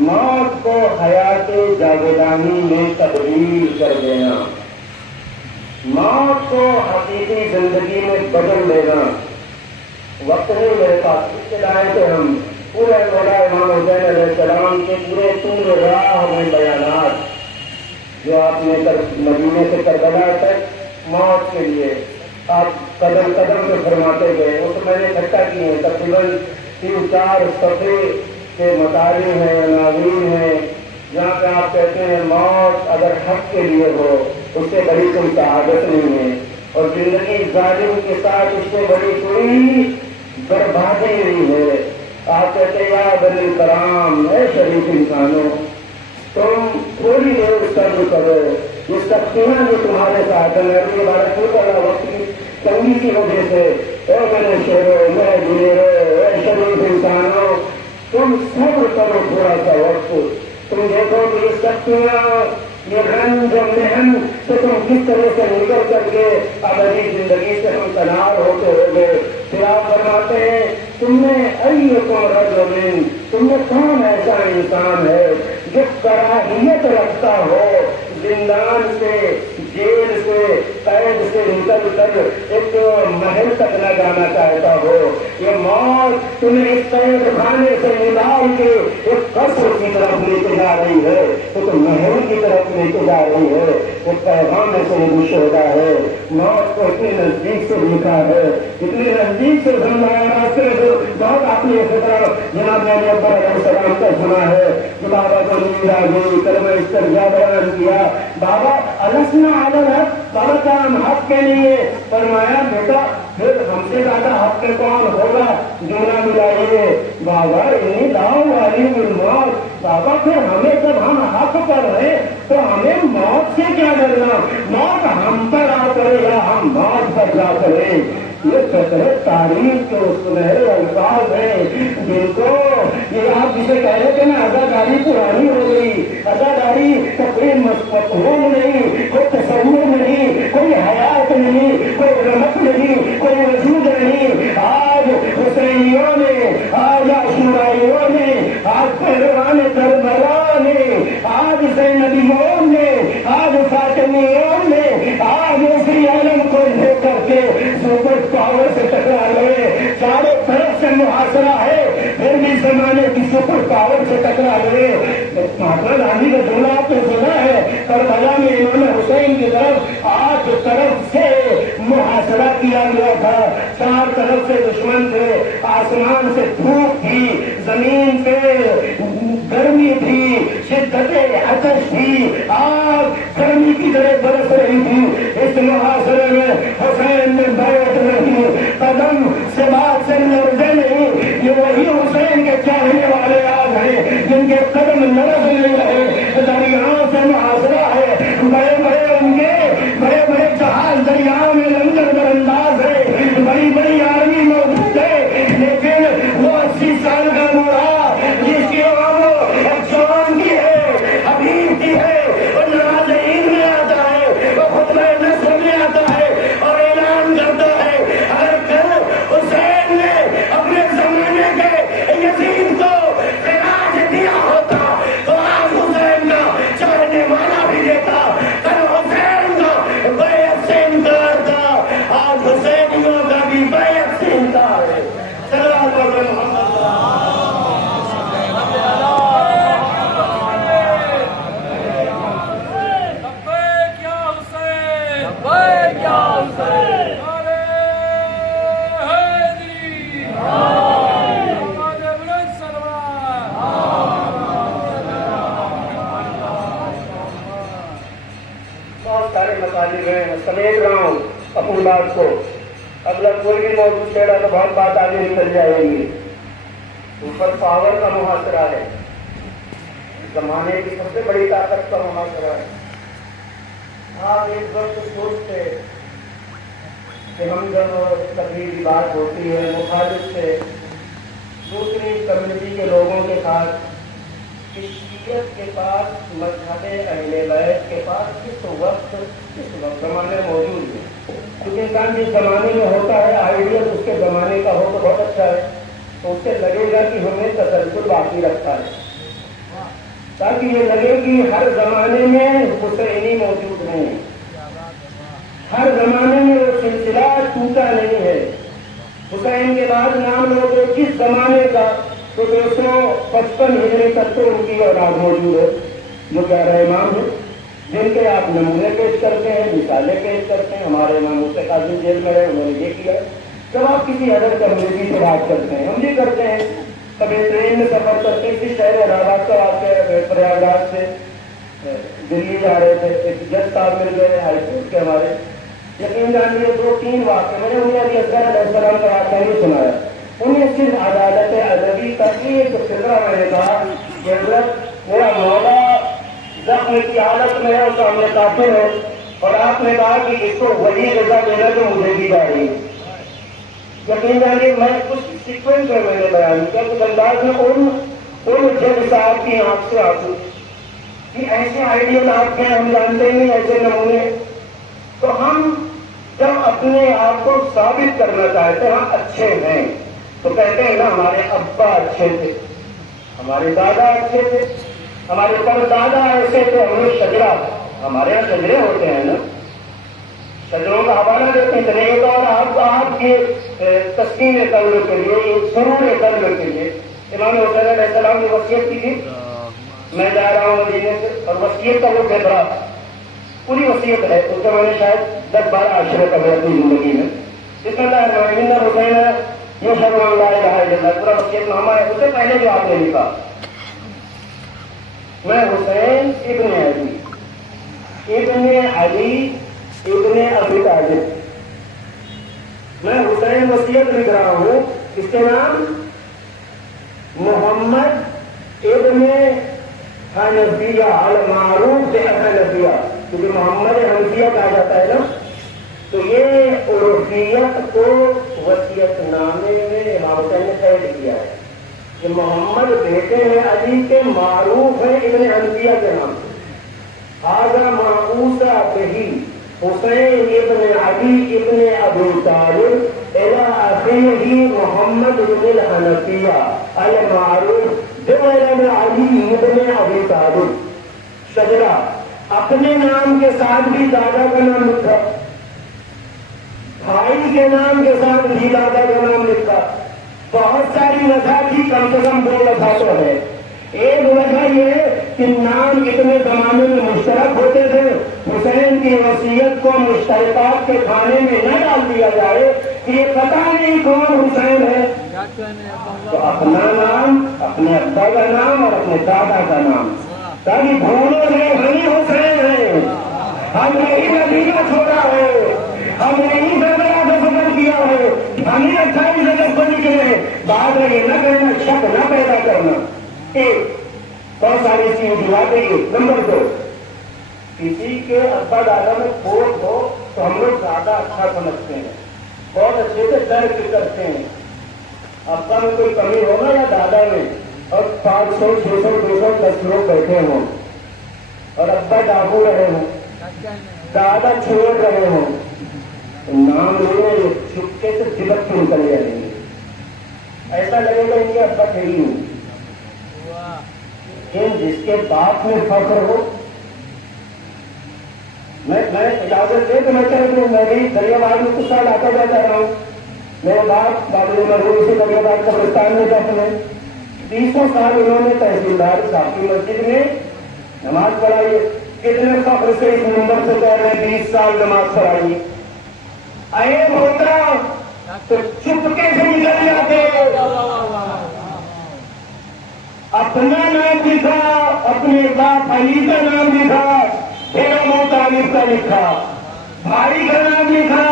موت کو حیات جاویدانی میں تبدیل کر دینا، موت کو حقیقی زندگی میں بدل دینا۔ وقت نہیں میرے پاس، ابتدائیں تھے ہم پورے مولا امام حسین علیہ السلام کے پورے طول راہ میں بیانات جو آپ نے مدینے سے کربلا تک موت کے لیے آپ قدم قدم پہ فرماتے گئے، وہ تو میں نے اکٹھا کی ہیں، تقریباً 3-4 صفحے کے مطالب ہیں، عناوین ہیں، جہاں پہ آپ کہتے ہیں موت اگر حق کے لیے ہو اس سے بڑی کوئی سعادت نہیں ہے، اور زندگی ظالم کے ساتھ اس سے بڑی کوئی بربادی نہیں ہے۔ آپ کہتے یا بنی کرام، اے شریف انسانوں، تم تھوڑی دیر صبر کرو، یہ سختیاں جو تمہارے ساتھ ہیں، یہ بارہ چھوٹا وقت کی تنگی کی وجہ سے، اے میرے شیرو، میرے دلیرو، اے شریف انسانوں، تم صبر کرو تھوڑا سا وقت۔ تم دیکھو کہ یہ سختیاں، یہ رنج اور محنت سے تم کس طرح سے نکل کر کے ابدی زندگی سے ہم کنار ہوتے ہو گئے۔ پھر آپ فرماتے ہیں تم نے ایکم رجل، تم نے کون ایسا انسان ہے جو کراہیت رکھتا ہو زندان سے، جیل سے، قید سے نکل کر ایک محل تک نہ جانا چاہتا ہو؟ یہ موت تمہیں اس قید خانے سے نکال کے ایک قصر کی طرف لے کے جا رہی ہے، ایک محل کی طرف لے کے جا رہی ہے، ایک پیغام سے مشہورہ ہے۔ موت کو اتنے نزدیک سے لکھا ہے، اتنے نزدیک سے سمجھایا، راستے میں بہت اپنی فکر جناب نے اکبر علیہ السلام کا سنا ہے کہ بابا کو نیند آ گئی، کلمہ استرجاع بیان کیا، بابا السنا علی الحق، بابا کا ہم حق کے لیے، فرمایا بیٹا پھر ہم سے زیادہ حق کے کون ہوگا، جملہ ملائیے، بابا انی لاؤ والی موت، بابا پھر ہمیں جب ہم حق پر ہیں تو ہمیں موت سے کیا ڈرنا، موت ہم پر آ کرے یا ہم موت پر جا کریں۔ یہ سطح تاریخ کے سنہرے الفاظ ہیں جن کو یہ آپ جسے کہہ رہے تھے نا اداکاری پرانی ہو گئی، اداکاری کا کوئی مفہوم نہیں، کوئی تصور نہیں، کوئی حیات نہیں، کوئی رمق نہیں، کوئی وجود نہیں۔ آج حسینیوں نے، آج عاشورائیوں نے، آج پہلوان کربلا نے، آج زینبیوں نے، آج فاطمیوں نے، آج اسی عالم کو لے کر کے سپر پاور سے ٹکرا گئے، چاروں طرف سے محاصرہ ہے، پھر بھی زمانے کی سپر پاور سے ٹکرا گئے۔ مہاتما گاندھی کا جملہ آپ نے سنا ہے، کربلا میں امام حسین کی طرف 8 طرف سے محاصرہ کیا گیا تھا، 4 طرف سے دشمن تھے، آسمان سے دھوپ تھی، زمین پہ گرمی تھی، شدت آتش تھی، آگ گرمی کی طرح برس رہی تھی۔ اس محاصرے میں حسین نے بیعت نہیں، قدم سے بات سے لرزے نہیں۔ یہ وہی حسین کے چاہنے والے آج ہیں جن کے قدم لرز نہیں رہے، دریاؤں سے محاصرہ ہے، بڑے بڑے ان کے بڑے بڑے جہاز دریاؤں میں لنگر در انداز ہے، بڑی بڑی آرمی موجود ہے، لیکن وہ 80 سال کا بوڑھا جس کی عمر جوان کی ہے، حبیب کی ہے، وہ نماز عید میں آتا ہے، وہ خطبہ نصر میں آتا ہے اور اعلان کرتا ہے اگر کل حسین نے اپنے زمانے کے یزید کو خراج دیا ہوتا تو آج حسین کا چاہنے والا بھی دیتا، کل حسین کا بیعت سے انکار تھا، آج حسینیوں کا بھی بیعت سے انکار ہے۔ صلی اللہ علیہ وسلم۔ لبیک یا حسین، لبیک یا حسین، نعرہ حیدری، محمد ابن سلمان۔ بہت سارے مطالب ہیں، میں سمیٹ رہا ہوں اپنی بات کو، اگلا کوئی بھی موضوع چھیڑا تو بہت بات آگے نکل جائے گی۔ اوپر پاور کا محاصرہ ہے، زمانے کی سب سے بڑی طاقت کا محاصرہ ہے۔ آپ ایک وقت سوچتے کہ ہم جب تقریبی بات ہوتی ہے مخالف سے دوسری کمیونٹی کے لوگوں کے ساتھ، شیعیت کے پاس مذہب اہل بیت کے پاس کس وقت زمانے موجود ہے، کیونکہ انسان جس زمانے میں ہوتا ہے آئیڈیل اس کے زمانے کا ہو تو بہت اچھا ہے، تو اس سے لگے گا کہ ہمیں تسلسل باقی رکھتا ہے، تاکہ یہ لگے کہ ہر زمانے میں حسینی موجود نہیں ہے، ہر زمانے میں وہ سلسلہ ٹوٹا نہیں ہے۔ حسین کے بعد نام لو تو کس زمانے کا، تو 255 ہجری تک تو ان کی اولاد موجود ہے جو پیارا امام ہے، جن کے آپ نمونے پیش کرتے ہیں، مثالیں پیش کرتے ہیں۔ ہمارے امام مفتی قاضی جیل میں رہے، انہوں نے یہ کیا۔ جب آپ کسی ادر کمیونٹی سے بات کرتے ہیں، ہم بھی کرتے ہیں، کبھی ٹرین میں سفر کرتے ہیں، کسی شہر الہ آباد کا آتے ہیں پریاگ راج سے، دلی جا رہے تھے، ایک جج صاحب مل گئے ہائی کورٹ کے ہمارے، یقین جانیے 2-3 واقع میں نے انہیں علی اصغر علیہ السلام کا واقعہ نہیں سنایا، انہیں صرف عدالت ادبی کا ایک فکرہ میں نے کہا کہ حضرت میرا مولا زخم کی حالت میں ہے، سامنے کافر ہے، اور آپ نے کہا کہ اس کو وہی رضا دینا جو مجھے دی جا رہی ہے۔ یقین جانیے میں کچھ سیکوینس میں نے بیان کیا کہ انداز میں ان جج صاحب کی آنکھ سے آنسو کہ ایسے آئیڈیل آپ کے ہم جانتے نہیں، ایسے نمونے۔ تو ہم جب اپنے آپ کو ثابت کرنا چاہتے ہیں ہم اچھے ہیں تو کہتے ہیں نا ہمارے ابا اچھے تھے، ہمارے دادا اچھے تھے، ہمارے پردادا ایسے تھے، ہم نے شجرا، ہمارے یہاں شجرے ہوتے ہیں نا، شجروں کا حوالہ دیتے ہیں۔ چلے گا اور آپ کے تسکین قلب کے لیے، سرور قلب کے لیے امام حسین علیہ السلام نے وصیت کی تھی، میں جا رہا ہوں مدینے سے، اور وصیت کا وہ پھیدرا پوری وصیت ہے، اس کا میں نے شاید 10-12 عشرے کا اپنی زندگی میں بسم اللہ الرحمن الرحیم حسین یہ شروع اللہ الہ الا اللہ پورا وصیت نامہ ہے۔ اس سے پہلے جو آپ نے لکھا، میں حسین ابن علی ابن ابی طالب، میں حسین وصیت لکھ رہا ہوں، اس کے نام محمد ابن حنفیہ المعروف حنفیہ، کیونکہ محمد حنفیہ کہا جاتا ہے نا، تو یہ عرفیت کو وصیت نامے میں امام حسین نے قید کیا ہے کہ محمد بیٹے ہیں علی کے، معروف ہیں ابن حنفیہ کے نام سے، آگا معقوسہ بہی حسین ابن علی ابن ابی طالب الى آخرہ محمد ابن الحنفیہ المعروف ابن علی ابن ابی طالب۔ شجرا اپنے نام کے ساتھ بھی دادا کا نام لکھا، بھائی کے نام کے ساتھ بھی دادا کا نام لکھا، بہت ساری وجہ تھی، کم سے کم 2 وجہ تو ہے۔ ایک وجہ یہ کہ نام اتنے زمانے میں مشترک ہوتے تھے، حسین کی وصیت کو مشترکات کے کھانے میں نہ ڈال دیا جائے کہ یہ پتہ نہیں کون حسین ہے، تو اپنا نام، اپنے ابا کا نام اور اپنے دادا کا نام، تاکہ بھولو گے ہم ہی حسین ہیں، ہم نے ہی نتیجہ چھوڑا ہے، ہم نے ہی زبرا کا فکر کیا ہے، ہم ہی 28 اگست کو نکلے، بعد میں یہ نہ کرنا، شک نہ پیدا کرنا۔ ایک بہت ساری چیز دلا دیں۔ نمبر 2، کسی کے ابا دادا میں کھوٹ ہو تو ہم لوگ زیادہ اچھا سمجھتے ہیں، بہت اچھے سے درک کرتے ہیں۔ ابا میں کوئی کمی ہوگا یا دادا میں، اور 500 600 200 10 لوگ بیٹھے ہوں اور ابا ڈاکو رہے ہوں، دادا چھوڑ رہے ہوں، نام لینے چھپکے سے چپک کے نکل جائیں گے، ایسا لگے گا ان کے ابا کھڑی ہوں۔ جس کے باپ میں فخر ہو، میں اجازت دے تو میں کہہ دوں، میں بھی دریا باد میں کچھ سال آتا جاتا رہا ہوں، میرے باپ بابو مرحوم سے دریا باد قبرستان میں دفن ہے، 20 سال انہوں نے تحصیلدار صاحب کی مسجد میں نماز پڑھائی، کتنے فخر سے اس نمبر سے کہہ رہے ہیں 20 سال نماز پڑھائی، عیب ہوتا تو چپکے سے نکل جاتے، اپنا نام لکھا، اپنے باپ علی کا نام لکھا، پھر ابو طالب کا لکھا، بھائی کا نام لکھا،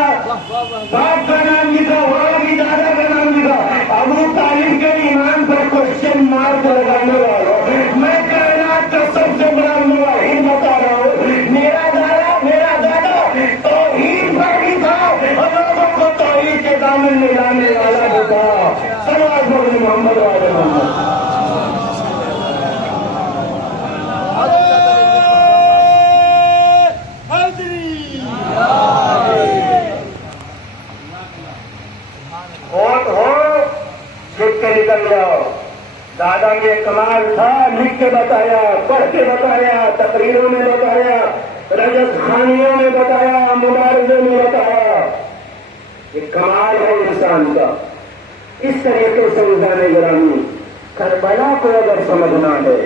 باپ کا نام لکھا، اور بھی دادا کا نام لکھا، ابو طالب کے ایمان پر کوشچن مارک لگانے والا میں کائنات کا سب سے بڑا مواحد بتا رہا ہوں، میرا دادا توحید پر بھی تھا اور لوگوں کو توحید کے دامن میں لانے والا بھی تھا۔ صلوات محمد والے محمد۔ نکل جاؤ، دادا میں کمال تھا، لکھ کے بتایا، پڑھ کے بتایا، تقریروں میں بتایا، رجت خانیوں میں بتایا، مبارزوں میں بتایا، یہ کمال ہے انسان کا۔ اس طریقے سے انسان گرامی کربلا کو اگر سمجھنا ہے،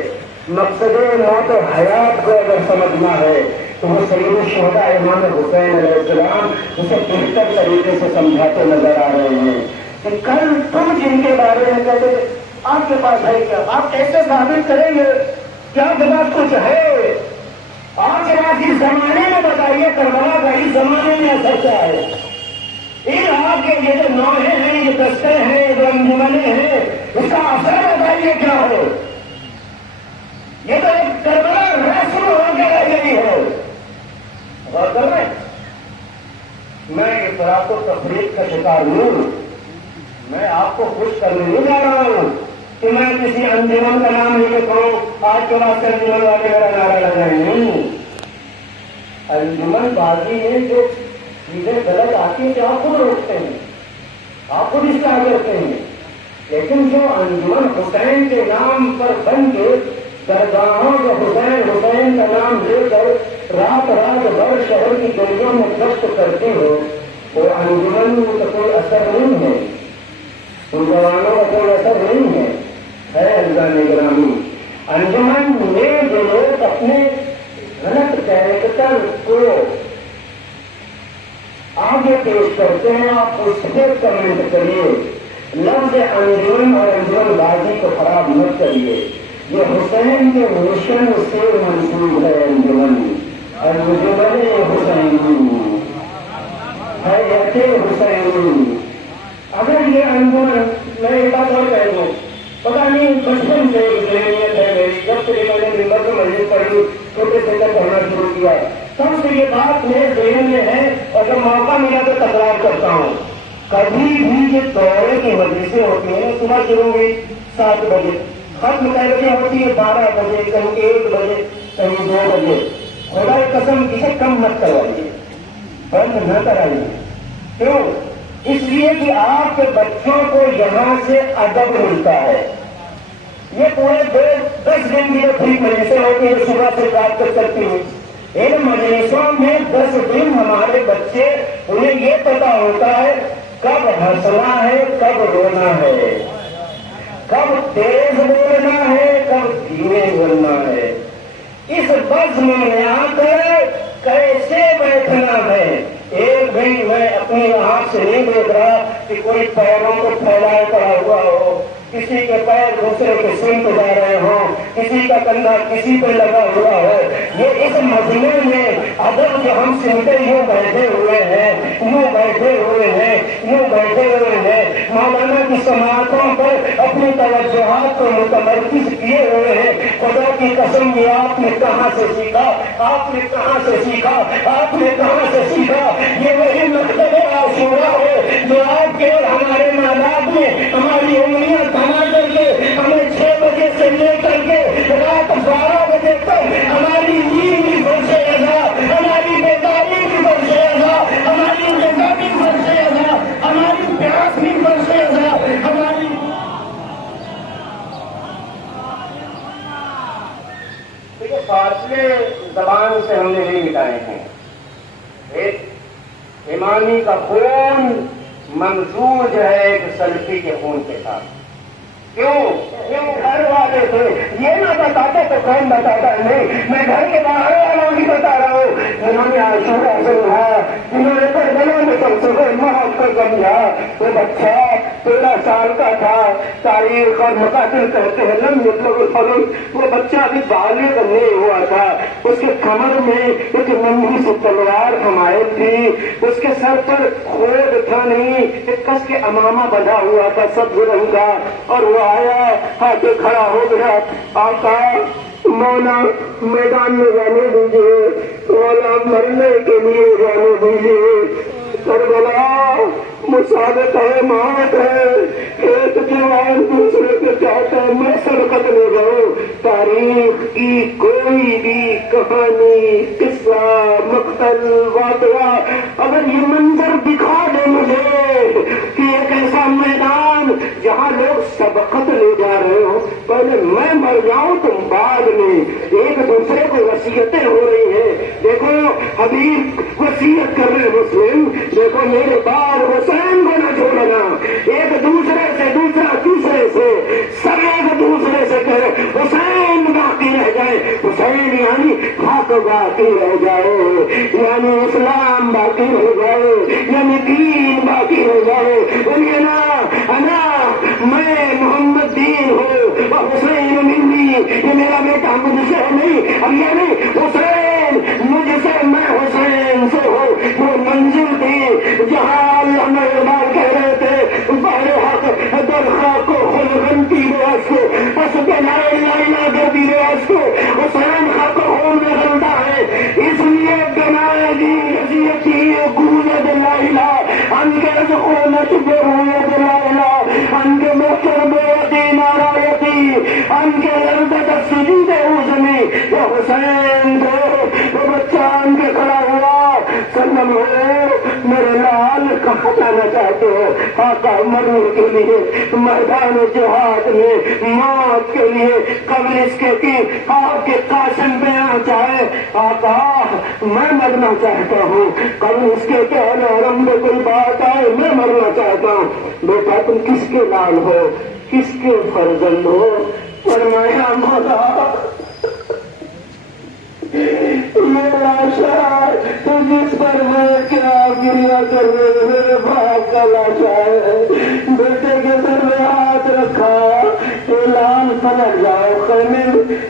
مقصد موت و حیات کو اگر سمجھنا ہے تو وہ سید الشہداء امام حسین علیہ السلام اسے بہتر طریقے سے سمجھاتے نظر آ رہے ہیں کہ کل تم جن کے بارے میں کہتے تھے آپ کے پاس ہے کیا، آپ کیسے ثابت کریں گے کہ آپ کے پاس کچھ ہے، آج راجی زمانے میں بتائیے کربلا کا اس زمانے میں اثر کیا ہے؟ ان آپ کے یہ جو نوحے ہیں، یہ دستے ہیں، جو انجمنیں ہیں، اس کا اثر بتائیے کیا ہو؟ یہ تو ایک کربلا رسم ہو کے رہ گئی ہے. غور کر رہے ہیں؟ میں افراط و تفریق کا شکار ہوں. میں آپ کو خوش کرنے نہیں جا رہا ہوں کہ میں کسی انجمن کا نام لے کے کہوں آج کے بعد سے انجمن والے میرا نعرہ لگائیں. نہیں، انجمن بازی میں جو چیزیں غلط آتی ہیں جو آپ خود روکتے ہیں، آپ خود اصلاح کرتے ہیں. لیکن جو انجمن حسین کے نام پر بن کے درگاہوں جو حسین حسین کا نام لے کر رات رات بھر شہر کی گلیوں میں گشت کرتے ہو، وہ انجمن کا کوئی اثر نہیں ہے، ان جوانوں کا کوئی اثر نہیں ہے. عزیزان گرامی، انجمن میں جو لوگ اپنے غلط کیریکٹر کو آگے پیش کرتے ہیں، آپ اس سے کمنٹ کریے. لفظ انجمن اور انجمن بازی کو خراب مت کریے. یہ حسین کے مشن سے منسوب ہے. انجمن انجمن حسین ہے حسین. اگر یہ انجمن، میں ایک بات اور کہہ دوں، پتا نہیں بچپن سے ذہنیت ہے میری، جب سے میں نے نمبر کو مسجد پڑھی، چھوٹے سے جب پڑھنا شروع کیا، تب سے یہ بات میرے ذہن میں ہے اور جب موقع ملا تو تکرار کرتا ہوں. کبھی بھی یہ دورے کی مجلسیں ہوتی ہیں، صبح شروع ہوئی 7 بجے، ختم کئی بجے ہوتی ہے 12 بجے، کہیں 1 بجے، کہیں 2 بجے. خدا کی قسم اسے کم مت کروائیے، بند نہ کرائیے. کیوں؟ اس لیے کہ آپ کے بچوں کو یہاں سے ادب ملتا ہے. یہ پورے 10 دن کی جو ٹھیک مجلسیں ہوتی ہیں صبح سے رات تک چلتی ہیں، ان مجلسوں میں 10 دن ہمارے بچے، انہیں یہ پتا ہوتا ہے کب ہنسنا ہے، کب رونا ہے، کب تیز بولنا ہے، کب دھیمے بولنا ہے. اس بزم میں آ کر کیسے بیٹھنا ہے. ایک بھی میں اپنی آنکھ سے نہیں دیکھ رہا کہ کوئی پیروں کو پھیلائے پڑا ہوا ہو، کسی کے پیر دوسرے کے سن پہ جا رہے ہوں، کسی کا کندھا کسی پہ لگا ہوا ہو. یہ اس مجمع میں ادب جو ہم سنتے یوں بیٹھے ہوئے ہیں، یوں بیٹھے ہوئے ہیں، یوں بیٹھے ہوئے ہیں، مولانا کی سماعتوں پر اپنی توجہات کو متمرکز کیے ہوئے ہیں. خدا کی قسم یہ آپ نے کہاں سے سیکھا؟ آپ نے کہاں سے سیکھا؟ آپ نے کہاں سے سیکھا؟ یہ وہی مکتب عاشورہ ہے جو آپ کے اور ہمارے ماں باپ نے ہماری انگلیاں تھما کر کے ہمیں 6 بجے سے لے کر کے رات 12 بجے تک ہماری نیند کی برسے ازا، ہماری بیداری کی برسے ازا، ہماری غذا کی برسے ازا، ہماری پیاس کی برسے ازا، ہماری فاصلے زبان سے ہم نے نہیں مٹائے ہیں. ایک امامی کا خون ممزوج ہے ایک سلفی کے خون کے ساتھ. کیوں گھر والے تھے یہ نہ بتاتے تو کون بتاتا ہے؟ نہیں، میں گھر کے باہر والوں کی بتا رہا ہوں. انہوں نے عاشورہ سنایا، انہوں نے کربلا میں سب سے موت کو سمجھا. وہ بچہ 13 سال کا تھا. تاریخ اور مقاتل کہتے ہیں لم یبلغ الحلم، وہ بچہ ابھی بالغ نہیں ہوا تھا. اس کے کمر میں ایک ننھی سی تلوار حمایت تھی، اس کے سر پر خود تھا نہیں، ایک کس کے امامہ بندھا ہوا تھا سبز رنگ کا. اور وہ آیا ہاتھ کھڑا ہو گیا، آقا مولا میدان میں جانے دیجیے، مولا مرنے کے لیے جانے دیجیے. کربلا مسابقہ ہے، موت ہے. ایک جوان دوسرے کے چاہتا ہے میں سرقت لے جاؤں. تاریخ کی کوئی بھی کہانی، قصہ، مقتل، واقعہ اگر یہ منظر دکھا دے مجھے کہ ایک ایسا میدان جہاں لوگ سبقت لے جا رہے ہو، پہلے میں مر جاؤں تم بعد میں، ایک دوسرے کو وصیتیں ہو رہی ہیں. دیکھو حبیب وصیت کر رہے مسلم، دیکھو میرے بعد حسین کو نہ چھوڑنا. ایک دوسرے سے دوسرا تیسرے سے سب ایک دوسرے سے کہے حسین باقی رہ جائے. حسین یعنی حق باقی رہ جائے، یعنی اسلام باقی رہ جائے، یعنی دین باقی رہ جائے. بولیے نا انا میں محمد دین ہوں اور حسین منی، یہ میرا بیٹا مجھ سے نہیں. اب یعنی حسین جمهورية العراق أنك محترم ودين رايتي أنك لردت السجود عزمي يا حسين وہ بچہ ان کے کھڑا ہوا سلم ہو میرے لال کہاں جانا چاہتے ہو آقا مرنے کے لیے میدان جہاد میں موت کے لیے قبر اس کے کی آپ کے قاسم بیان چاہے آقا میں مرنا چاہتا ہوں قبر اس کے کہنے حرم میں کوئی بات آئے میں مرنا چاہتا ہوں بیٹا تم کس کے لال ہو کس کے فرزند ہو فرمایا مولا یہ لاشا تو جس پر میں کیا گریا کر رہے میرے باپ کا لاشا ہے بیٹے کے سر میں ہاتھ رکھا اعلان پلٹ جاؤ خیمے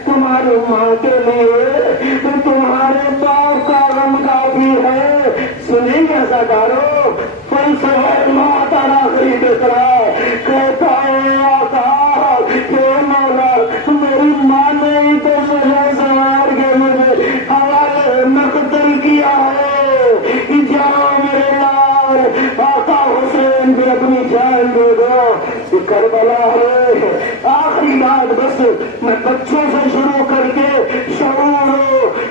تمہاری ماں کے لیے تمہارے باپ کا غم کافی ہے سنیں گے سردارو فلسفہ ماتا آخری بکرا کہتا ہے آقا کہ مولا میری ماں نے ہی تو سجا سوار کے مجھے حوالے مقتل کیا ہے جاؤ میرے لال آقا حسین بھی اپنی جان دے دو کربلا ہے آخری بات بس میں بچوں سے شروع کر کے شعور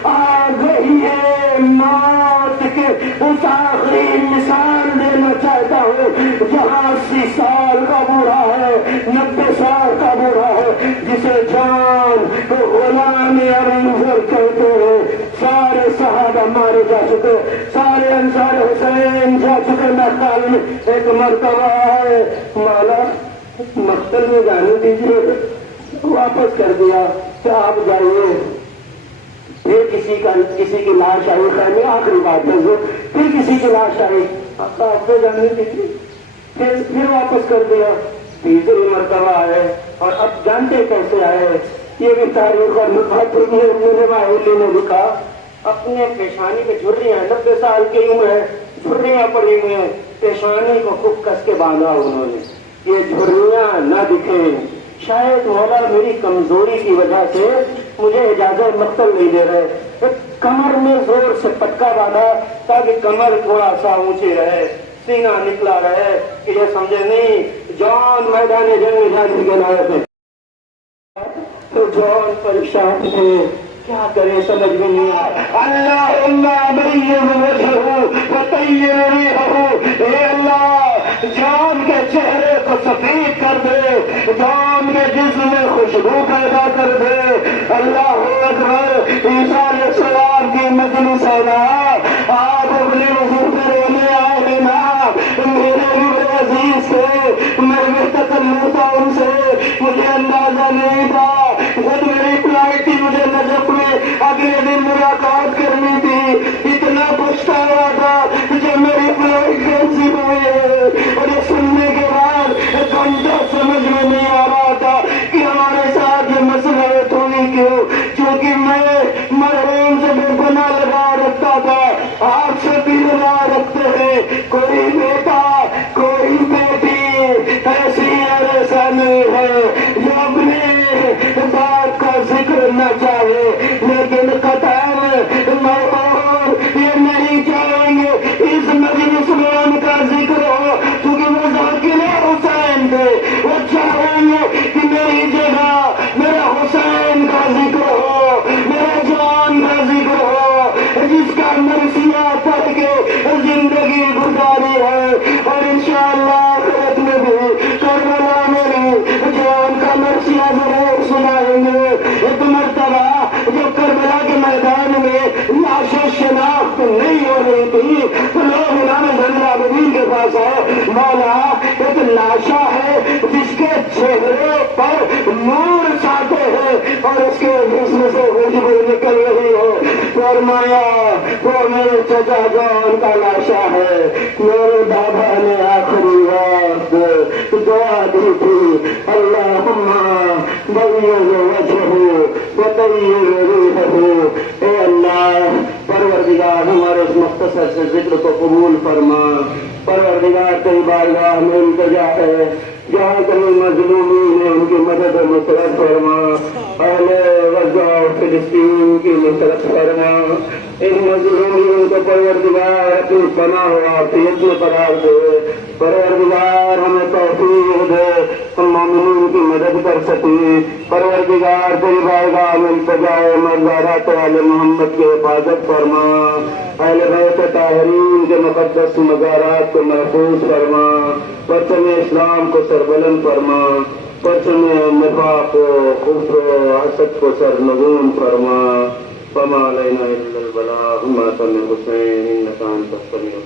آ گئی ہے موت کے اس آخری مثال دینا چاہتا ہوں جہاں 80 سال کا بوڑھا ہے 90 سال کا بوڑھا ہے جسے جان غلام ابوذر کہتے ہیں سارے صحابہ مارے جا چکے سارے انصار حسین جا چکے مقتل میں ایک مرتبہ ہے مولا مقتل میں جانے دیجیے واپس کر دیا کہ آپ جائیے پھر کسی کی لاش آئی خیمے آخری بات ہے پھر کسی کی لاش آئی آپ کو جانے دیجیے پھر واپس کر دیا تیسری مرتبہ آئے اور اب جانتے کیسے آئے یہ بھی تاریخ اور ماہولی نے لکھا اپنے پیشانی پہ جھریاں 90 سال کی عمر ہے جھریاں پڑی ہوئی ہیں پیشانی کو خوب کس کے باندھا انہوں نے یہ جھریاں نہ دکھیں شاید مولا میری کمزوری کی وجہ سے مجھے اجازت مقتل نہیں دے رہے کمر میں زور سے پٹکا باندھا تاکہ کمر تھوڑا سا اونچی رہے سینہ نکلا رہے کہ یہ سمجھے نہیں جان میدان جنگ میں جانے کے لائق ہے تو جان پریشان تھے کیا کرے سمجھ میں نہیں آیا اللہ بریہ وجہہ وطیر ریحہ اے اللہ جان کے چہرے کو سفید کر دے جان کے جسم میں خوشبو پیدا کر دے اللہ اکبر عیسیٰ علیہ السلام کی مجلس ہے آپ اپنے حضور پہ رونے آئے ہیں نا میرے روح عزیز سے میں تکلف تھا ان سے مجھے اندازہ نہیں تھا خود میری فلائٹ تھی مجھے نجف میں اگلے دن ملاقات کرنی تھی اتنا پچھتاوا تھا جب میری فلائٹ کینسل ہوئی ہے اور یہ سننے کے بعد گھنٹہ سمجھ میں نہیں آ رہا تھا کہ ہمارے ساتھ یہ مسئلہ ہوئی کیوں کیونکہ میں مرحوم سے بے گناہ لگا رکھتا تھا آپ سے بھی لگا رکھتے ہیں کوئی بیٹا کوئی بیٹی ایسی اور ایسا نہیں ہے جو اپنے باپ کا ذکر نہ چاہے لیکن قطعاً یہ نہیں چاہیں گے اس مجلس میں ان کا ذکر ہو کیونکہ وہ ذاکر حسین تھے وہ چاہیں گے کہ میری جگہ میرا حسین کا ذکر ہو میرا جان کا ذکر ہو جس کا مرثیہ پڑھ کے زندگی گزاری ہے اور انشاءاللہ آخرت میں بھی کربلا میں بھی جان کا مرثیہ ضرور سنائیں گے ایک مرتبہ جو کربلا کے میدان میں لاشیں شناخت نہیں ہو رہی تھی تو لوگ امام زین العابدین کے پاس آئے مولا ایک لاشا ہے جس کے چہرے پر نور ساتے ہیں اور اس کے جسم سے خوشبو نکل رہی ہے فرمایا وہ میرے چچا جان کا لاشا ہے میرے بابا نے آخری وقت دعا دی تھی اللہم بیض وجہہ وطیر ریحہ اے اللہ پروردگار ہمارے اس مختصر سے ذکر کو قبول فرما پروردگار تیری بارگاہ میں التجا ہے جہاں کہیں مظلومین ہیں ان کی مدد و نصرت فرما اہل غزہ و فلسطین کی نصرت فرما ان مجرم ان کو پروردگار اپنی پناہ و عافیت میں قرار دے. پروردگار ہمیں توفیق دے ہم مومنین کی مدد کر سکیں. پروردگار تیری بارگاہ میں التجا ہے مزارات والے محمد کی حفاظت فرما. اہل بیت طاہرین کے مقدس مزارات کو محفوظ فرما. پرچم اسلام کو سربلند فرما. پرچم نفاق و کفر و حسد کو سرنگون فرما. فما علینا الا البلاغ. ما صلی حسین انک انت السمیع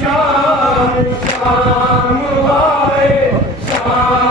شام شام آئے شام